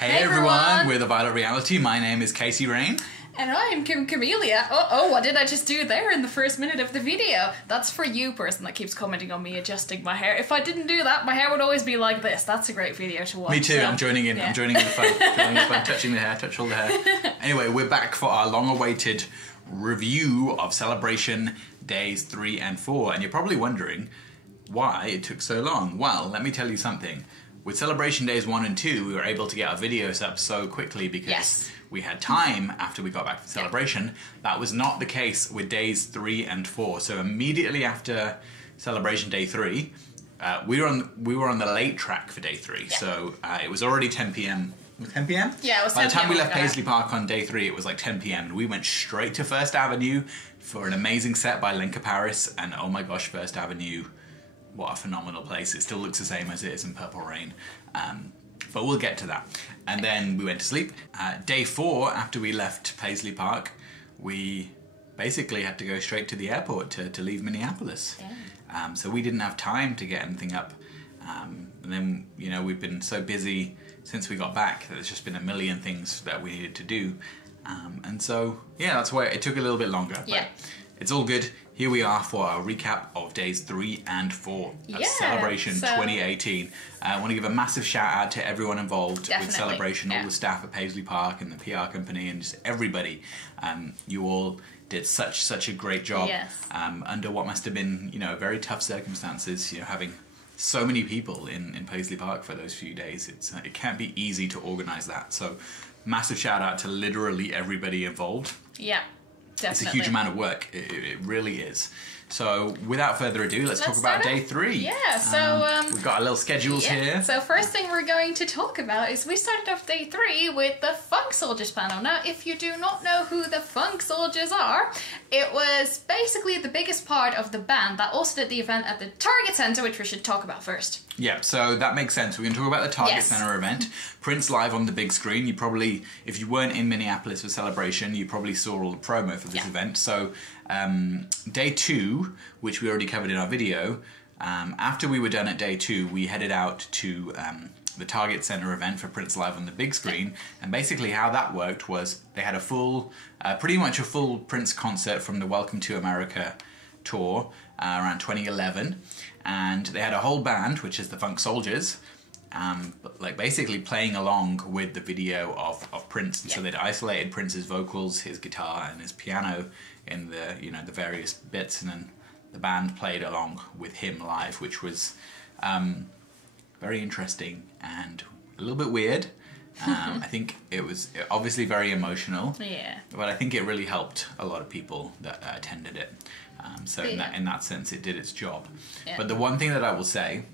Hey everyone, we're The Violet Reality. My name is Casey Rain. And I'm Kim Camellia. Oh, what did I just do there in the first minute of the video? That's for you, person that keeps commenting on me adjusting my hair. If I didn't do that, my hair would always be like this. That's a great video to watch. Me too, so, I'm joining in. Yeah. I'm joining in the fun. Touching the hair, touch all the hair. Anyway, we're back for our long-awaited review of Celebration Days 3 and 4. And you're probably wondering why it took so long. Well, let me tell you something. With Celebration Days 1 and 2, we were able to get our videos up so quickly because we had time after we got back from Celebration. That was not the case with Days 3 and 4. So immediately after Celebration Day 3, we were on the late track for Day 3. Yeah. So it was already 10 p.m. 10 p.m? Yeah, it was 10 p.m. By the time we left Paisley Park on Day 3, it was like 10 p.m. and we went straight to First Avenue for an amazing set by Linka Paris. And oh my gosh, First Avenue, what a phenomenal place. It still looks the same as it is in Purple Rain. But we'll get to that. And then we went to sleep. Day 4, after we left Paisley Park, we basically had to go straight to the airport to leave Minneapolis. Yeah. So we didn't have time to get anything up. And then, you know, we've been so busy since we got back that there's just been a million things that we needed to do. And so, yeah, that's why it took a little bit longer. Yeah. It's all good. Here we are for our recap of Days 3 and 4 of Celebration 2018. I want to give a massive shout out to everyone involved with Celebration, all the staff at Paisley Park and the PR company and just everybody. You all did such a great job under what must have been, you know, very tough circumstances. You know, having so many people in Paisley Park for those few days, it can't be easy to organise that. So, massive shout out to literally everybody involved. Yeah. Definitely. It's a huge amount of work. It really is. So, without further ado, let's talk about Day 3. Yeah, so... we've got our little schedules here. So, first thing we're going to talk about is we started off Day 3 with the Funk Soldiers panel. Now, if you do not know who the Funk Soldiers are, it was basically the biggest part of the band that also did the event at the Target Center, which we should talk about first. Yeah, so that makes sense. We're going to talk about the Target Center event. Prince live on the big screen. You probably, if you weren't in Minneapolis for Celebration, you probably saw all the promo for this event. So, Day 2, which we already covered in our video, after we were done at Day 2, we headed out to the Target Center event for Prince live on the big screen. And basically how that worked was they had a full, pretty much a full Prince concert from the Welcome to America tour around 2011. And they had a whole band, which is the Funk Soldiers, like basically playing along with the video of Prince. And so they'd isolated Prince's vocals, his guitar, and his piano in the, you know, the various bits, and then the band played along with him live, which was very interesting and a little bit weird. I think it was obviously very emotional. Yeah. But I think it really helped a lot of people that attended it. So in that sense, it did its job. Yeah. But the one thing that I will say,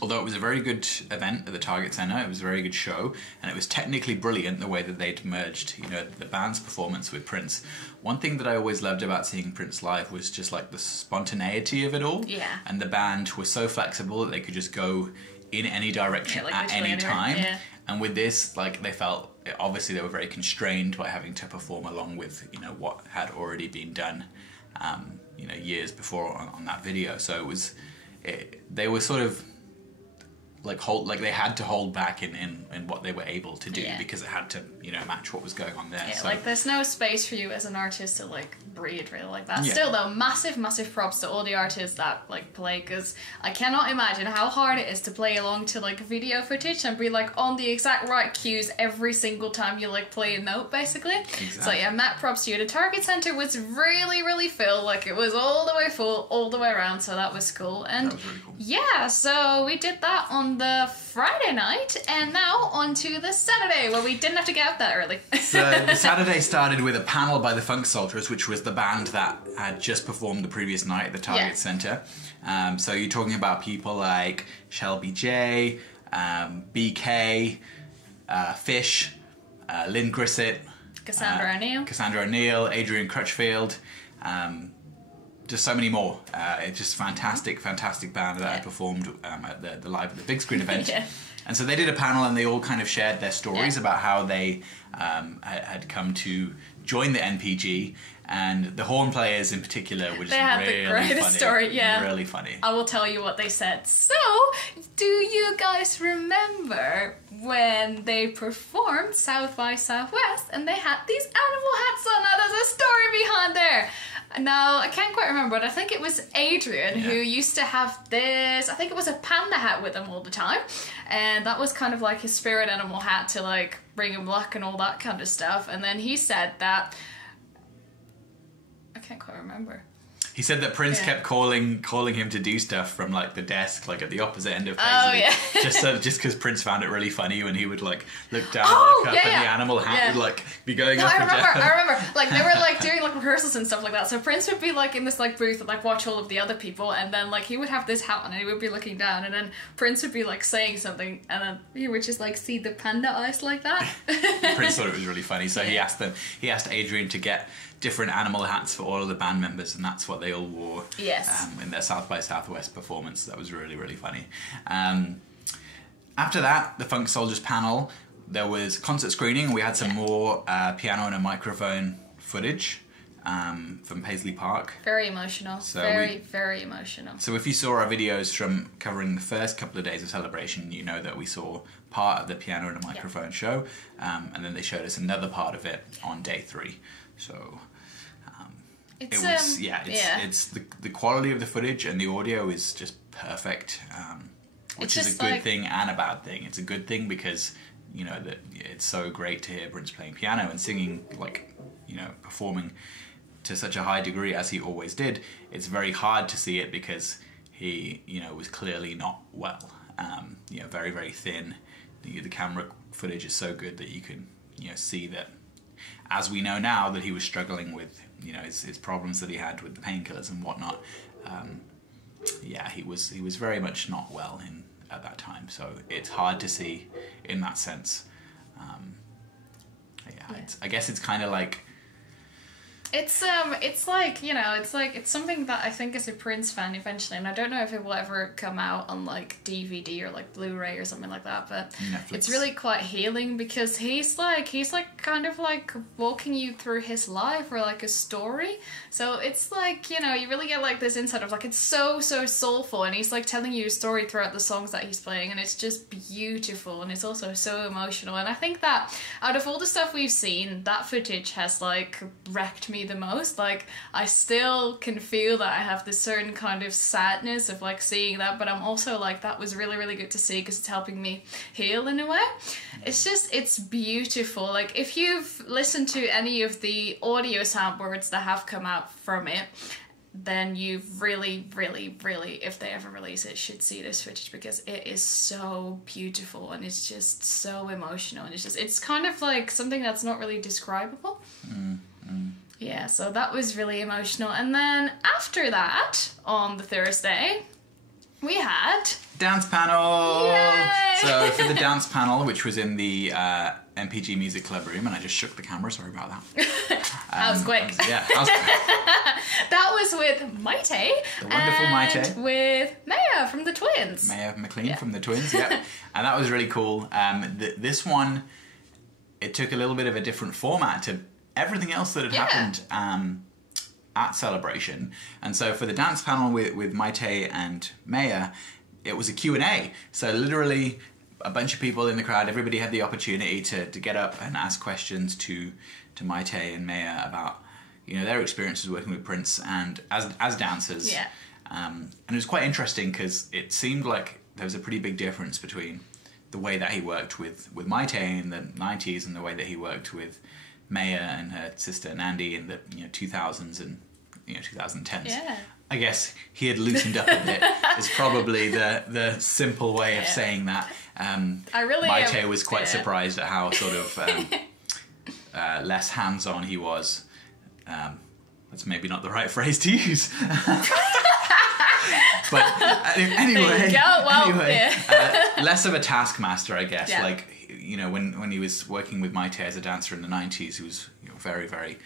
although it was a very good event at the Target Center, it was a very good show, and it was technically brilliant the way that they'd merged, you know, the band's performance with Prince. One thing that I always loved about seeing Prince live was just like the spontaneity of it all. Yeah. And the band was so flexible that they could just go in any direction at any time. Yeah. And with this, like, they felt, obviously they were very constrained by having to perform along with, you know, what had already been done, you know, years before on that video. So it was, they were sort of like they had to hold back in what they were able to do because it had to, you know, match what was going on there. Yeah, so, like there's no space for you as an artist to like breathe really like that. Yeah. Still though, massive props to all the artists that like play, because I cannot imagine how hard it is to play along to like video footage and be like on the exact right cues every single time you like play a note basically. Exactly. So yeah, mad props to you. The Target Center was really full, like it was all the way full all the way around, so that was cool. And that was really cool. Yeah, so we did that on the Friday night, and now on to the Saturday, where we didn't have to get up that early. So the Saturday started with a panel by the Funk Soldiers, which was the band that had just performed the previous night at the Target Center. So you're talking about people like Shelby J, BK, Fish, Lynn Grissett, Cassandra O'Neill, Adrian Crutchfield, just so many more. It's just fantastic band that had performed at the live at the big screen event. And so they did a panel and they all kind of shared their stories about how they had come to joined the NPG, and the horn players in particular were just really the greatest funny. story, yeah. Really funny. I will tell you what they said. So, do you guys remember when they performed South by Southwest and they had these animal hats on? Now, there's a story behind there. Now, I can't quite remember, but I think it was Adrian who used to have this, I think it was a panda hat with him all the time. And that was kind of like his spirit animal hat to like bring him luck and all that kind of stuff. And then he said that, I can't quite remember. He said that Prince kept calling him to do stuff from like the desk, like at the opposite end of Paisley. Oh yeah. just because Prince found it really funny when he would like look down, look up, and the animal hat would like be going up and down. I remember. Like they were like doing like rehearsals and stuff like that. So Prince would be like in this like booth and like watch all of the other people, and then like he would have this hat on and he would be looking down, and then Prince would be like saying something, and then he would just like see the panda eyes like that. Prince thought it was really funny, so he asked Adrian to get different animal hats for all of the band members, and that's what they all wore in their South by Southwest performance. That was really, really funny. After that, the Funk Soldiers panel, there was concert screening. We had some more piano and a microphone footage from Paisley Park. Very emotional. So very emotional. So if you saw our videos from covering the first couple of days of celebration, you know that we saw part of the piano and a microphone show, and then they showed us another part of it on day 3. So it's the quality of the footage and the audio is just perfect, which is a good thing and a bad thing. It's a good thing because you know that it's so great to hear Prince playing piano and singing, like, you know, performing to such a high degree as he always did. It's very hard to see it because he, you know, was clearly not well. You know, very, very thin. The camera footage is so good that you can, you know, see that, as we know now, that he was struggling with, you know, his problems that he had with the painkillers and whatnot. He was very much not well at that time, so it's hard to see in that sense. I guess it's kind of like, it's like, you know, it's something that I think as a Prince fan eventually, and I don't know if it will ever come out on like DVD or like Blu-ray or something like that, but Netflix. It's really quite healing because he's like kind of like walking you through his life or like a story. So it's like, you know, you really get like this insight of like, it's so soulful, and he's like telling you a story throughout the songs that he's playing, and it's just beautiful, and it's also so emotional. And I think that out of all the stuff we've seen, that footage has like wrecked me the most. Like, I still can feel that I have this certain kind of sadness of like seeing that, but I'm also like, that was really, really good to see because it's helping me heal in a way. It's beautiful. Like, if you've listened to any of the audio soundboards that have come out from it, then you really, really, really, if they ever release it, should see this footage because it is so beautiful and it's just so emotional, and it's kind of like something that's not really describable. Yeah, so that was really emotional. And then after that, on the Thursday, we had... dance panel! Yay! So for the dance panel, which was in the MPG Music Club room, and I just shook the camera, sorry about that. That was quick. That was quick. That was with Maite. The wonderful Maite. And with Maya from the Twins. Maya McLean from the Twins, And that was really cool. This one, it took a little bit of a different format to everything else that had happened at Celebration. And so for the dance panel with Maite and Maya, it was a Q&A. So literally a bunch of people in the crowd, everybody had the opportunity to get up and ask questions to Maite and Maya about, you know, their experiences working with Prince and as dancers. And it was quite interesting because it seemed like there was a pretty big difference between the way that he worked with Maite in the 90s and the way that he worked with Maya and her sister Nandi in the 2000s and 2010s. I guess he had loosened up a bit. Is probably the simple way of saying that. Maite was quite surprised at how sort of less hands-on he was. That's maybe not the right phrase to use. But anyway, less of a taskmaster, I guess. Like, you know, when he was working with Maite as a dancer in the 90s, he was very, very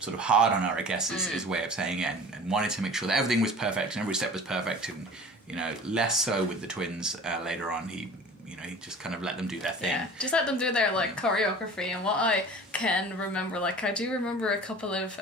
sort of hard on her, I guess, is his way of saying it, and wanted to make sure that everything was perfect and every step was perfect. And, you know, less so with the Twins later on. He you know, he just kind of let them do their thing. Yeah, just let them do their like choreography. And what I can remember, like I do remember a couple of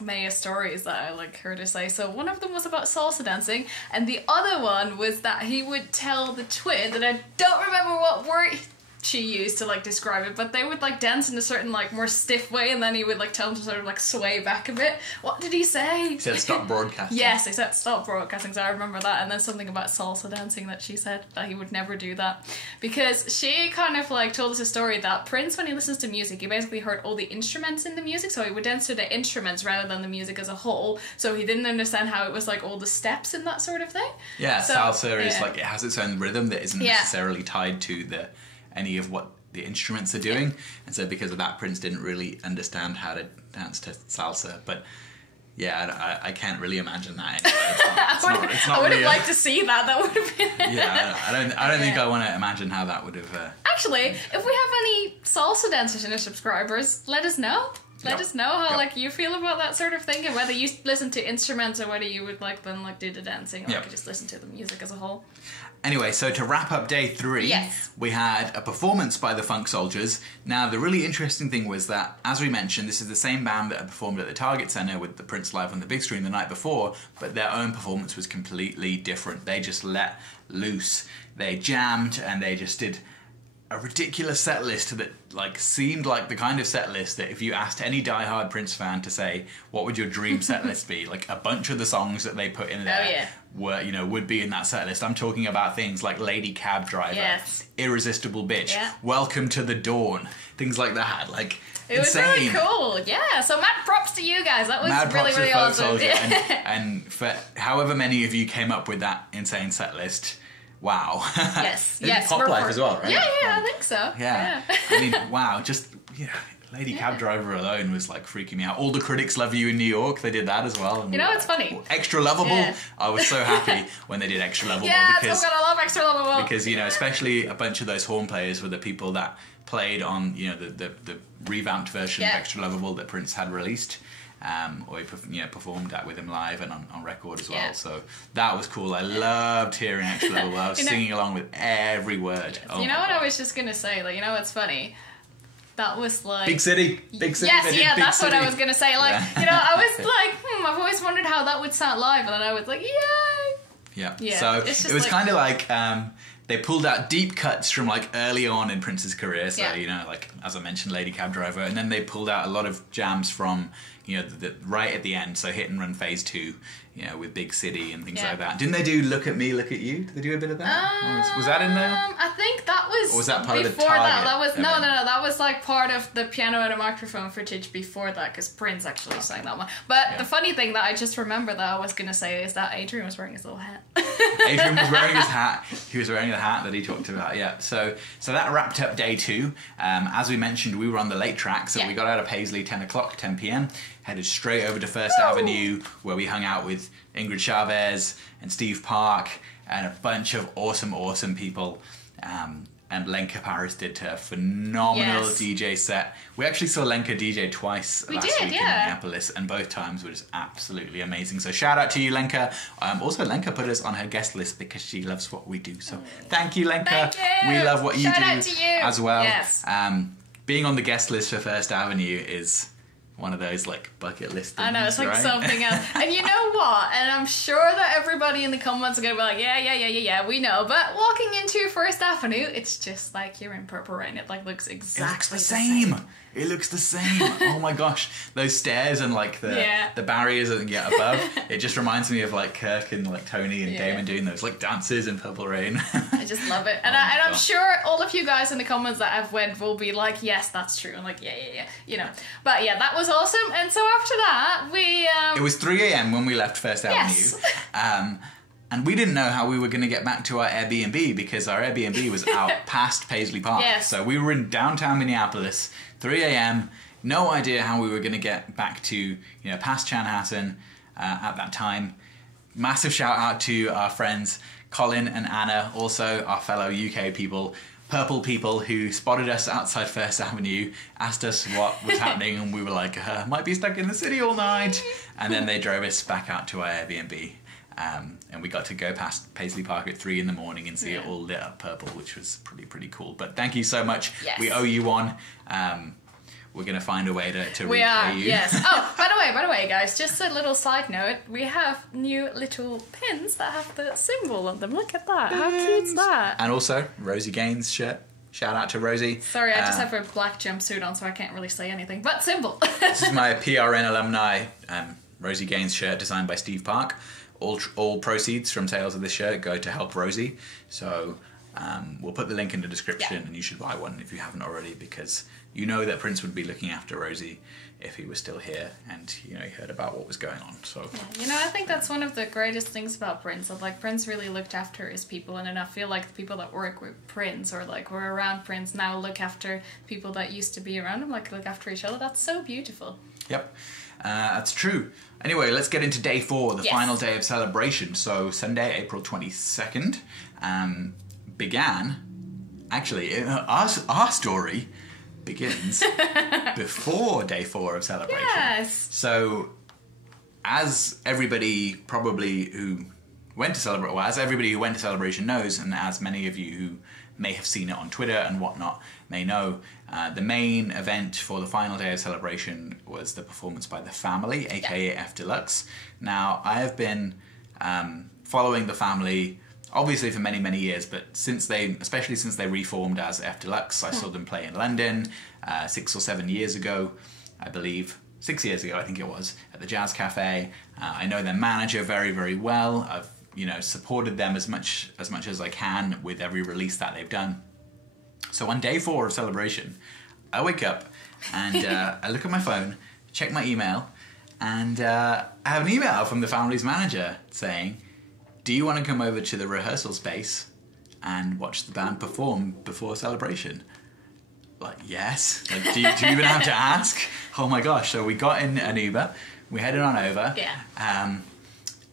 Maya stories that I like heard her say. So one of them was about salsa dancing, and the other one was that he would tell the twin, that I don't remember what word she used to like describe it, but they would like dance in a certain like more stiff way, and then he would like tell them to sort of like sway back a bit. What did he say? He said stop broadcasting. Yes, he said stop broadcasting, so I remember that. And then something about salsa dancing, that she said that he would never do that, because she kind of like told us a story that Prince, when he listens to music, he basically heard all the instruments in the music, so he would dance to the instruments rather than the music as a whole, so he didn't understand how it was like all the steps and that sort of thing. Yeah, so, salsa is like, it has its own rhythm that isn't necessarily tied to any of what the instruments are doing, and so because of that, Prince didn't really understand how to dance to salsa. But yeah, I can't really imagine that anyway. I would have liked to see that. That would have been. Yeah, I don't think I want to imagine how that would have. Actually, if we have any salsa dancers and subscribers, let us know. Let us know how like you feel about that sort of thing, and whether you listen to instruments or whether you would like then like do the dancing, or like just listen to the music as a whole. Anyway, so to wrap up day 3, we had a performance by the Funk Soldiers. Now, the really interesting thing was that, as we mentioned, this is the same band that had performed at the Target Center with the Prince live on the big screen the night before, but their own performance was completely different. They just let loose. They jammed, and they just did a ridiculous set list that like seemed like the kind of set list that if you asked any diehard Prince fan to say what would your dream set list be, like a bunch of the songs that they put in there were, you know, would be in that set list. I'm talking about things like Lady Cab Driver, Irresistible Bitch, Welcome to the Dawn, things like that. Like, it was really cool. Yeah, so mad props to you guys. That was really awesome. And for however many of you came up with that insane set list, wow. Yes. Pop Life as well, right? Yeah, I think so. Yeah. I mean, wow, just, Lady Cab Driver alone was like freaking me out. All the Critics Love You in New York, they did that as well. And you know, it's funny. Extra Lovable, I was so happy when they did Extra Lovable. Because, I love Extra Lovable. Because, you know, especially a bunch of those horn players were the people that played on, you know, the revamped version of Extra Lovable that Prince had released. Or he performed that with him live and on record as well. So that was cool. I loved hearing Extra Lovable. I was singing along with every word. Oh, you know what I was just going to say? Like, you know what's funny? That was like... Big City. Yes, that's what I was going to say. Like, you know, I was like, I've always wondered how that would sound live. And then I was like, yeah. So it was kind of like... they pulled out deep cuts from like early on in Prince's career. So, you know, like as I mentioned, Lady Cab Driver. And then they pulled out a lot of jams from, you know, the right at the end. So Hit and Run Phase 2, you know, with Big City and things like that. Didn't they do Look at Me, Look at You? Did they do a bit of that? Was that in there? I think that was... Or was that part of the before Target? That was no. That was like part of the piano and a microphone footage before that, because Prince actually sang that one. But the funny thing that I just remember that I was going to say is that Adrian was wearing his little hat. Adrian was wearing his hat. He was wearing the hat that he talked about, So that wrapped up day 2. As we mentioned, we were on the late track, so we got out of Paisley 10 o'clock, 10 p.m, headed straight over to First Avenue, where we hung out with Ingrid Chavez and Steve Park and a bunch of awesome people. And Lenka Paris did her phenomenal DJ set. We actually saw Lenka DJ twice last week in Minneapolis, and both times were just absolutely amazing. So shout out to you, Lenka. Also, Lenka put us on her guest list because she loves what we do. So thank you, Lenka. Thank you. We love what you do out to you. as well. Yes. Being on the guest list for First Avenue is one of those like bucket list things. I know, it's like something else. And you know what? And I'm sure that everybody in the comments are going to be like, yeah, we know. But walking into First Avenue, it's just like you're in Purple Rain. It like looks exactly the same. It looks the same. Oh my gosh. Those stairs and like the barriers that get above. It just reminds me of like Kirk and like Tony and Damon doing those like dances in Purple Rain. I just love it. And, I'm sure all of you guys in the comments that I've went will be like, yes, that's true. And like, yeah. You know. But yeah, that was awesome. And so after that, we... It was 3 a.m. when we left First Avenue. And we didn't know how we were going to get back to our Airbnb because our Airbnb was out past Paisley Park. So we were in downtown Minneapolis, 3 a.m., no idea how we were going to get back to, past Chanhassen at that time. Massive shout out to our friends Colin and Anna, also our fellow UK people, purple people who spotted us outside First Avenue, asked us what was happening, and we were like, might be stuck in the city all night. And then they drove us back out to our Airbnb. And we got to go past Paisley Park at 3 a.m. and see it all lit up purple, which was pretty cool. But thank you so much. Yes. We owe you one. We're going to find a way to we repay are, you. Yes. Oh, by the way, guys, just a little side note. We have new little pins that have the symbol on them. Look at that. How cute's that? And also, Rosie Gaines' shirt. Shout out to Rosie. Sorry, I just have a black jumpsuit on, so I can't really say anything. But symbol. This is my PRN alumni Rosie Gaines shirt designed by Steve Park. All proceeds from sales of this shirt go to help Rosie. So we'll put the link in the description, and you should buy one if you haven't already, because you know that Prince would be looking after Rosie if he was still here, and he heard about what was going on. So I think that's one of the greatest things about Prince. That like Prince really looked after his people, and then I feel like the people that work with Prince or like were around Prince now look after people that used to be around him, like look after each other. That's so beautiful. Yep, that's true. Anyway, let's get into day 4, the final day of celebration. So Sunday, April 22nd, began. Actually, our story begins before day 4 of celebration. Yes. So, as everybody probably who went to celebrate, well, as everybody who went to celebration knows, and as many of you who may have seen it on Twitter and whatnot may know, the main event for the final day of celebration was the performance by The Family, aka F Deluxe. Now, I have been following The Family obviously for many years, but especially since they reformed as F Deluxe, I saw them play in London 6 or 7 years ago, I believe. 6 years ago, I think it was, at the Jazz Cafe. I know their manager very well. I've supported them as much as I can with every release that they've done. So on day 4 of celebration, I wake up and I look at my phone, check my email, and I have an email from The Family's manager saying, "Do you want to come over to the rehearsal space and watch the band perform before celebration?" Like, yes. Like, do you even have to ask? Oh my gosh. So we got in an Uber, we headed on over,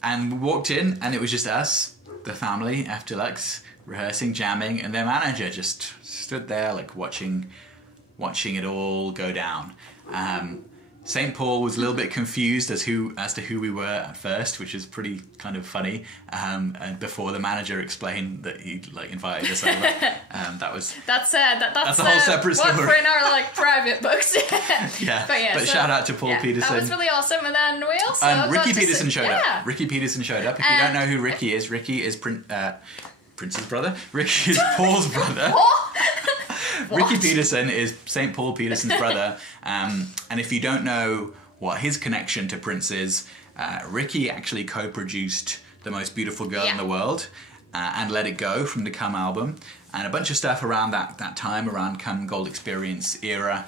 and we walked in, and it was just us, The Family, F Deluxe, rehearsing, jamming, and their manager just stood there like watching it all go down. St. Paul was a little bit confused as to who we were at first, which is pretty kind of funny. And before the manager explained that he invited us over, that's a whole separate story. What we're in our private books. Yeah. But shout out to Paul Peterson. That was really awesome. And then we also Ricky Peterson showed up. Ricky Peterson showed up. If you don't know who Ricky is Prince's brother. Ricky is Paul's brother. Ricky Peterson is St. Paul Peterson's brother, and if you don't know what his connection to Prince is, Ricky actually co-produced The Most Beautiful Girl in the World and Let It Go from the Come album, and a bunch of stuff around that time, around Come Gold Experience era.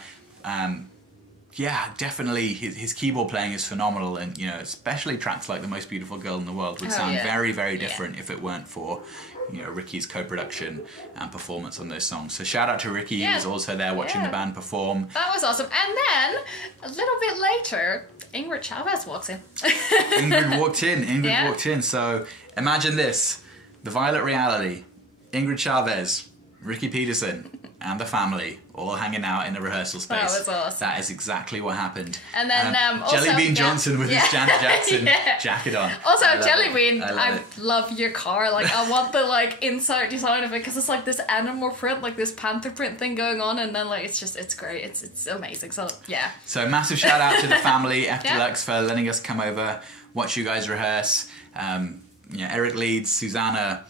Definitely his keyboard playing is phenomenal, and especially tracks like The Most Beautiful Girl in the World would sound very different if it weren't for Ricky's co-production and performance on those songs. So shout out to Ricky. He was also there watching the band perform. That was awesome. And then a little bit later, Ingrid Chavez walks in. Ingrid walked in. So imagine this: the Violet Reality, Ingrid Chavez, Ricky Peterson, and The Family all hanging out in the rehearsal space. That was awesome. That is exactly what happened. And then Jelly Bean Johnson with his Janet Jackson jacket on. Also, Jelly Bean, I love your car. I want the inside design of it, because it's this animal print, this panther print thing going on, and then it's great. It's amazing. So yeah. So massive shout out to The Family, F Deluxe, for letting us come over, watch you guys rehearse. Eric Leeds, Susanna,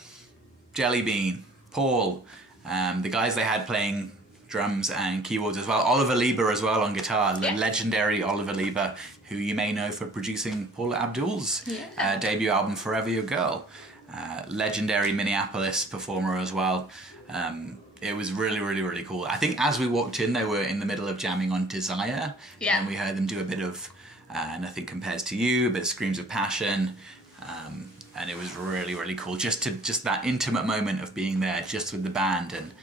Jelly Bean, Paul, the guys they had playing drums and keyboards as well. Oliver Lieber as well on guitar, the legendary Oliver Lieber, who you may know for producing Paula Abdul's debut album Forever Your Girl. Legendary Minneapolis performer as well. It was really cool. I think as we walked in, they were in the middle of jamming on Desire, and we heard them do a bit of Nothing Compares to You, a bit of Screams of Passion, and it was really cool. Just that intimate moment of being there just with the band, and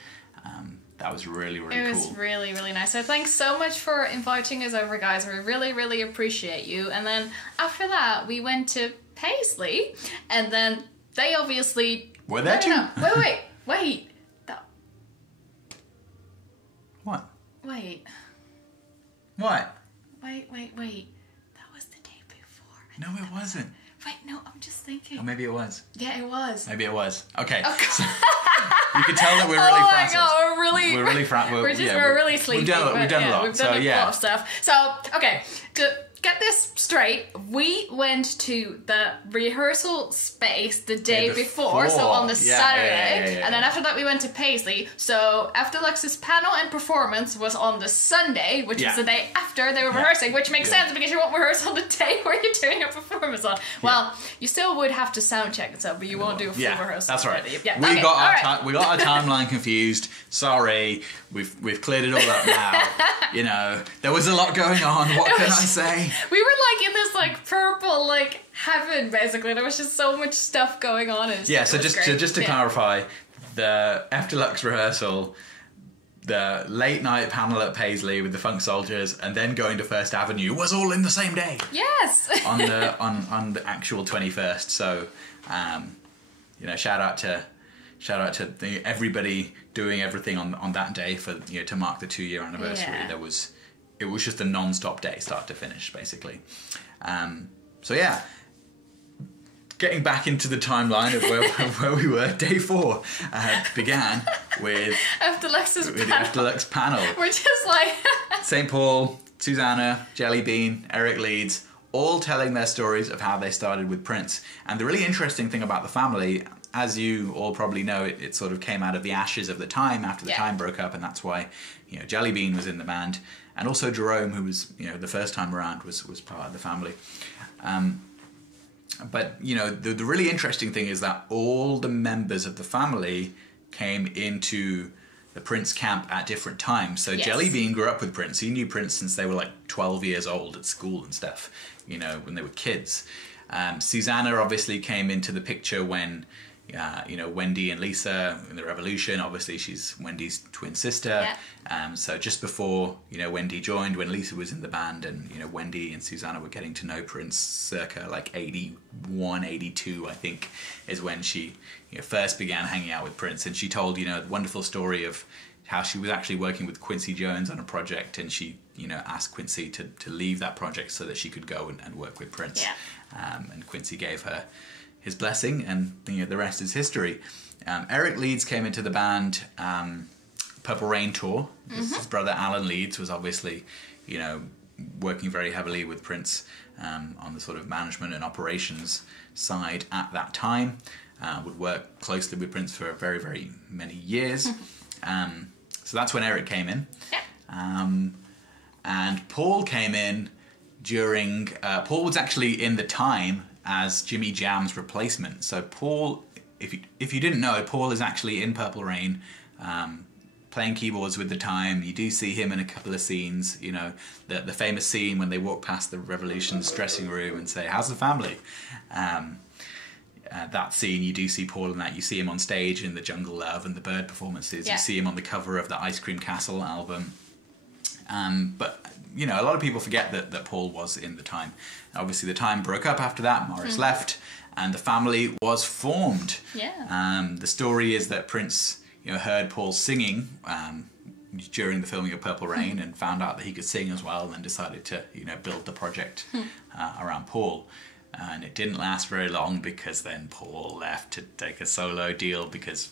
that was really cool. It was really nice. So thanks so much for inviting us over, guys. We really appreciate you. And then after that, we went to Paisley, and then they obviously were there too. No. Wait. What? Wait. What? Wait. That was the day before. No, it wasn't. Wait, no, I'm just thinking. Or maybe it was. Yeah, it was. Maybe it was. Okay. Oh, so you can tell that we're really frazzled. Oh my god, we're really frazzled. We're really sleepy. We've done a lot. We've done a lot of stuff. So, okay, to get this straight, we went to the rehearsal space the day before, so on the Saturday, and then after that we went to Paisley. So Afterlux's panel and performance was on the Sunday, which was the day after they were rehearsing, which makes sense because you won't rehearse on the day where you're doing a performance on. Well, you still would have to sound check and stuff, but you won't do a full rehearsal. That's right. Yeah, we got our timeline confused. Sorry, we've cleared it all up now. You know, there was a lot going on. What can I say? We were like in this like purple like heaven basically. There was just so much stuff going on. So just to clarify, the Afterlux rehearsal, the late night panel at Paisley with the Funk Soldiers, and then going to First Avenue was all in the same day. Yes. on the actual 21st. So, you know, shout out to everybody doing everything on that day for to mark the 2-year anniversary. Yeah. It was just a non-stop day, start to finish, basically. So yeah, getting back into the timeline of where we were, day 4 began with Afterlux panel. We're just like St. Paul, Susanna, Jellybean, Eric Leeds, all telling their stories of how they started with Prince. And the really interesting thing about the family, as you all probably know, it sort of came out of the ashes of the Time after the Time broke up, and that's why Jellybean was in the band, and also Jerome, who was the first time around was part of the family. But the really interesting thing is that all the members of the family came into the Prince camp at different times. So Jellybean grew up with Prince. He knew Prince since they were like 12 years old at school and stuff, when they were kids. Susanna obviously came into the picture when Wendy and Lisa in the Revolution. Obviously, she's Wendy's twin sister. Yeah. So just before, Wendy joined, when Lisa was in the band, and, Wendy and Susanna were getting to know Prince circa like 81, 82, I think, is when she first began hanging out with Prince. And she told, the wonderful story of how she was actually working with Quincy Jones on a project, and she, asked Quincy to leave that project so that she could go and work with Prince. Yeah. And Quincy gave her his blessing, and the rest is history. Eric Leeds came into the band, Purple Rain tour. Mm-hmm. His brother Alan Leeds was obviously, working very heavily with Prince on the sort of management and operations side at that time. Would work closely with Prince for very, very many years. So that's when Eric came in. Yeah. And Paul came in during... Paul was actually in the Time as Jimmy Jam's replacement. So Paul, if you didn't know, Paul is actually in Purple Rain, playing keyboards with the Time. You do see him in a couple of scenes, the famous scene when they walk past the Revolution's dressing room and say, "How's the family?" That scene, you do see Paul in that. You see him on stage in the Jungle Love and the Bird performances. Yeah. You see him on the cover of the Ice Cream Castle album. But a lot of people forget that Paul was in the Time. Obviously, the Time broke up after that. Morris left, and the family was formed. Yeah. The story is that Prince, heard Paul singing during the filming of Purple Rain and found out that he could sing as well, and decided to, build the project around Paul. And it didn't last very long, because then Paul left to take a solo deal because,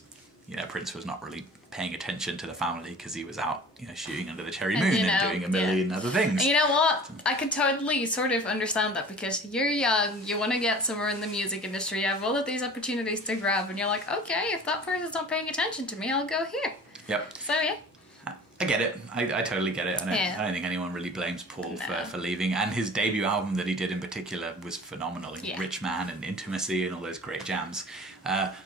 Prince was not really paying attention to the family because he was out, shooting under the cherry moon and doing a million other things. You know what? I could totally sort of understand that, because you're young, you want to get somewhere in the music industry, you have all of these opportunities to grab, and you're like, okay, if that person's not paying attention to me, I'll go here. Yep. So yeah. I get it. I totally get it. I don't think anyone really blames Paul for leaving. And his debut album that he did in particular was phenomenal. Rich Man and Intimacy and all those great jams.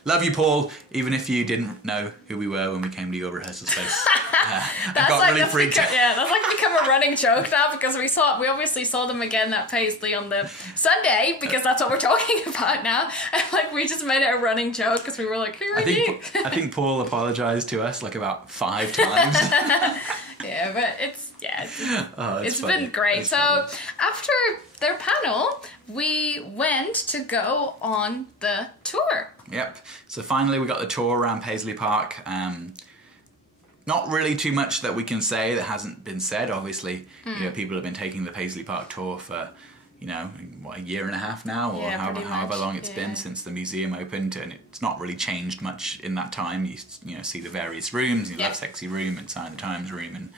Love you, Paul, even if you didn't know who we were when we came to your rehearsal space. I got really freaked out. Yeah, that's like become a running joke now, because we obviously saw them again at Paisley on the Sunday, because that's what we're talking about now. And we just made it a running joke because we were like, who are you? I think Paul apologised to us about 5 times. Yeah, but it's been great. It's funny. After their panel, we went to go on the tour. Yep. So finally we got the tour around Paisley Park. Not really too much that we can say that hasn't been said. Obviously, people have been taking the Paisley Park tour for, you know, what, a year and a half now, or however long it's been since the museum opened, and it's not really changed much in that time. You know, see the various rooms, the Love Sexy room and Sign of the Times room and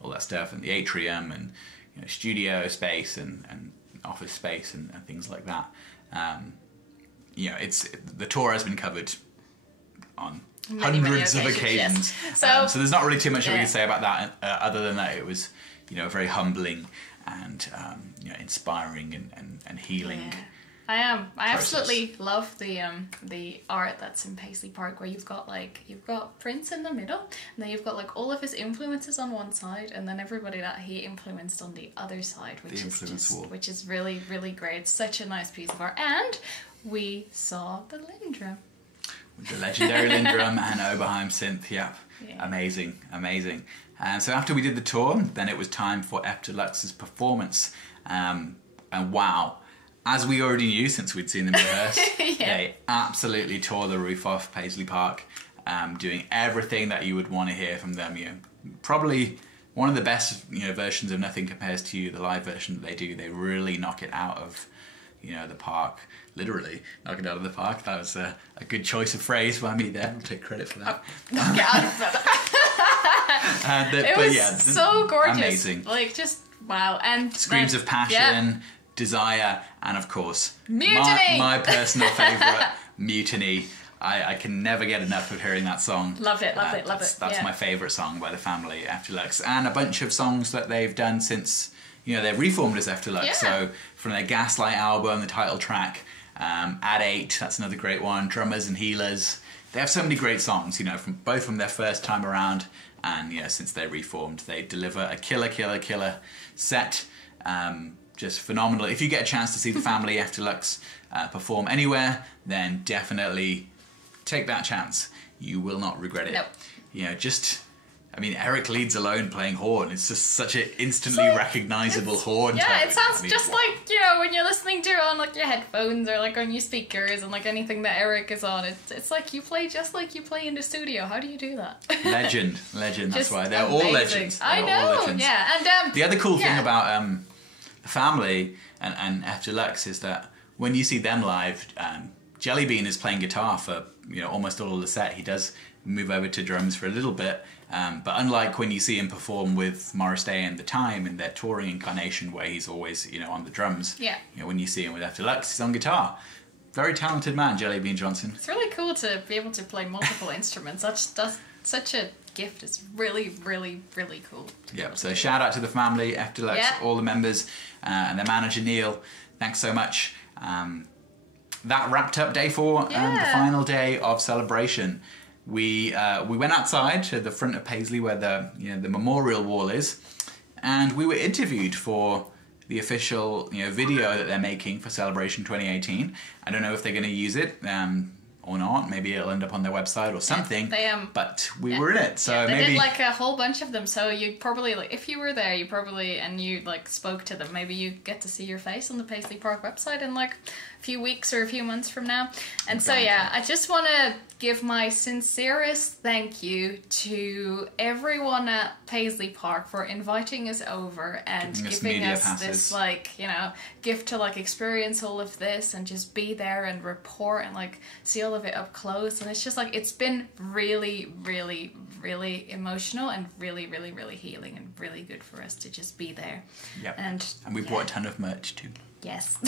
all that stuff, and the atrium and, you know, studio space and office space and things like that. You know, the tour has been covered on hundreds of occasions. So there's not really too much that we can say about that, other than that it was, you know, very humbling and you know, inspiring and healing. I absolutely love the art that's in Paisley Park, where you've got Prince in the middle, and then you've got like all of his influences on one side, and then everybody that he influenced on the other side, which is really, really great. It's such a nice piece of art. And we saw the Lindrum. The legendary Lindrum and Oberheim synth, amazing. And so after we did the tour, then it was time for After Lux's performance. And wow, as we already knew since we'd seen them rehearse, they absolutely tore the roof off Paisley Park, doing everything that you would want to hear from them. You know, probably one of the best, you know, versions of Nothing Compares to You, the live version that they do. They really knock it out of, you know, the park. Literally knock it out of the park. That was a good choice of phrase by me there. I'll take credit for that. It was so gorgeous. Amazing. Like, just wow. And screams of passion, desire, and of course, Mutiny. My personal favourite, Mutiny. I can never get enough of hearing that song. Love it. That's my favourite song by the family, After Lux, and a bunch of songs that they've done since, you know, they've reformed as After Lux. So from their Gaslight album, the title track, At 8, that's another great one. Drummers and Healers. They have so many great songs, you know, both from their first time around and, you know, since they reformed. They deliver a killer set. Just phenomenal. If you get a chance to see the family After Lux perform anywhere, then definitely take that chance. You will not regret it. Nope. You know, I mean, Eric leads alone playing horn. It's just such an instantly recognisable horn tone. It sounds just like, you know, when you're listening to it on like your headphones or like on your speakers and like anything that Eric is on. It's like you play just like you play in the studio. How do you do that? Legend. That's why they're all legends. I know. Yeah, and the other cool thing about the family and After Lux is that when you see them live, Jellybean is playing guitar for, you know, almost all of the set. He does move over to drums for a little bit. But unlike when you see him perform with Morris Day and The Time in their touring incarnation, where he's always, you know, on the drums, you know, when you see him with After Lux, he's on guitar. Very talented man, Jellybean Johnson. It's really cool to be able to play multiple instruments. That's such a gift. It's really, really, really cool. Yeah, so shout out to the family, After Lux, all the members, and their manager Neil. Thanks so much. That wrapped up day 4 and the final day of celebration. We went outside to the front of Paisley where the memorial wall is, and we were interviewed for the official, you know, video that they're making for Celebration 2018. I don't know if they're going to use it or not. Maybe it'll end up on their website or something. But we were in it, so they maybe did like a whole bunch of them. So you probably, like, if you were there, you like spoke to them. Maybe you get to see your face on the Paisley Park website in like a few weeks or a few months from now. And so I just want to give my sincerest thank you to everyone at Paisley Park for inviting us over and giving us this, like, you know, gift to like experience all of this and just be there and report and like see all of it up close. And it's just like, it's been really, really, really emotional and really, really, really healing and really good for us to just be there. And we bought a ton of merch too. Yes,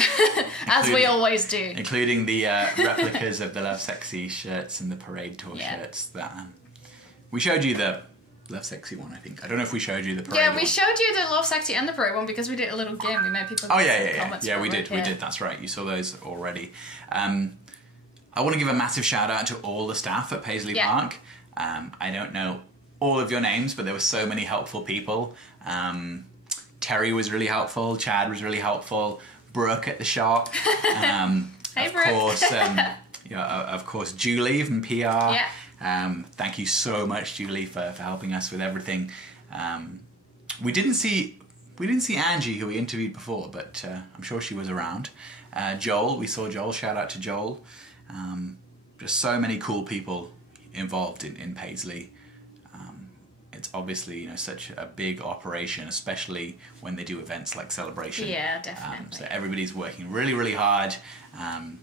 as we always do. Including the replicas of the Love Sexy shirts and the Parade Tour shirts. That we showed you the Love Sexy one, I think. I don't know if we showed you the Parade one. We showed you the Love Sexy and the Parade one because we did a little game. We made people comments. Yeah, we did. That's right. You saw those already. I want to give a massive shout out to all the staff at Paisley Park. I don't know all of your names, but there were so many helpful people. Terry was really helpful. Chad was really helpful. Brooke at the shop. Hey, Brooke. Of course, Julie from PR. Thank you so much, Julie, for helping us with everything. We didn't see Angie, who we interviewed before, but I'm sure she was around. Joel, we saw Joel. Shout out to Joel. Just so many cool people involved in Paisley. it's obviously, you know, such a big operation, especially when they do events like Celebration. Yeah, definitely. So everybody's working really, really hard, and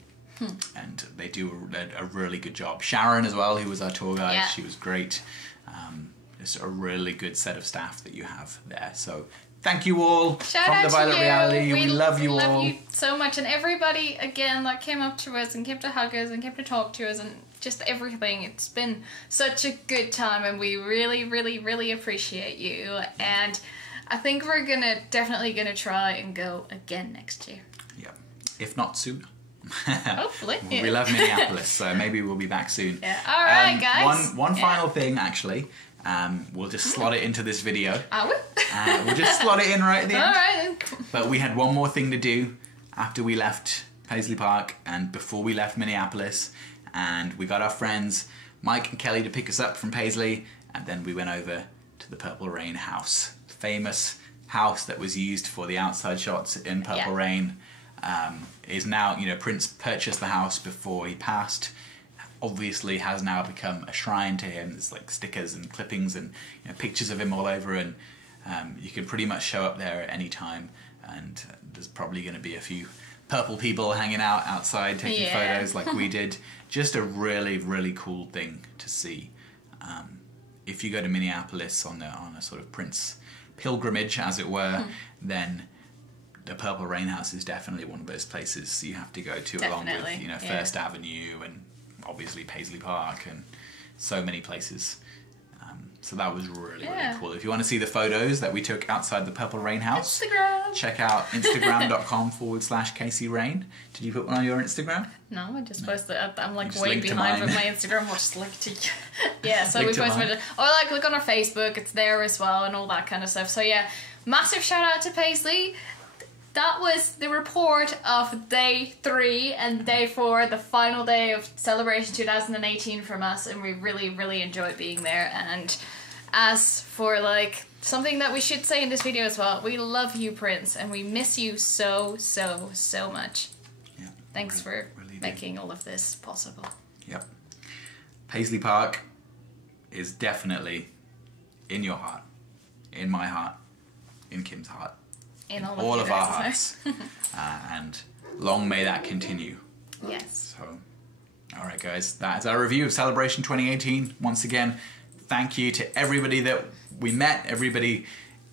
they do a really good job. Sharon as well, who was our tour guide, she was great. Just a really good set of staff that you have there. So thank you all from the Violet Reality. We love you all. We love you so much, and everybody again that came up to us and came to hug us and came to talk to us and just everything. It's been such a good time, and we really, really, really appreciate you. And I think we're definitely gonna try and go again next year. Yeah, if not sooner. Hopefully. We love Minneapolis, so maybe we'll be back soon. Yeah. All right, guys. One final thing, actually. We'll just slot it into this video. We'll just slot it in right at the end. All right. But we had one more thing to do after we left Paisley Park and before we left Minneapolis. And we got our friends Mike and Kelly to pick us up from Paisley. And then we went over to the Purple Rain house. The famous house that was used for the outside shots in Purple Rain. Is now, you know, Prince purchased the house before he passed. Obviously has now become a shrine to him. There's like stickers and clippings and, you know, pictures of him all over, and you can pretty much show up there at any time, and there's probably going to be a few purple people hanging out outside taking photos like we did. Just a really, really cool thing to see. If you go to Minneapolis on a sort of Prince pilgrimage, as it were, then the Purple Rain House is definitely one of those places you have to go to, along with, you know, First Avenue and obviously Paisley Park and so many places. So that was really, really cool. If you want to see the photos that we took outside the Purple Rain House, check out instagram.com/Casey Rain. Did you put one on your Instagram? No, I just posted it. I'm like way behind with my Instagram. I'll just link to so we posted it. Or like look on our Facebook, it's there as well, and all that kind of stuff. So yeah, massive shout out to Paisley. That was the report of day 3 and day 4, the final day of Celebration 2018 from us, and we really, really enjoyed being there. And as for like something that we should say in this video as well, we love you, Prince, and we miss you so, so, so much. Yeah, Thanks for making all of this possible. Yep. Paisley Park is definitely in your heart, in my heart, in Kim's heart. In all of our hearts. And long may that continue. Yes. So, alright guys, that is our review of Celebration 2018. Once again, thank you to everybody that we met, everybody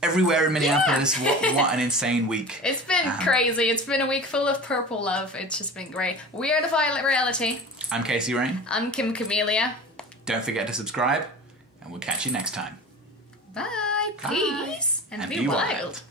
everywhere in Minneapolis. What an insane week. It's been crazy. It's been a week full of purple love. It's just been great. We are the Violet Reality. I'm Casey Rain. I'm Kim Camellia. Don't forget to subscribe, and we'll catch you next time. Bye. Peace. And be wild.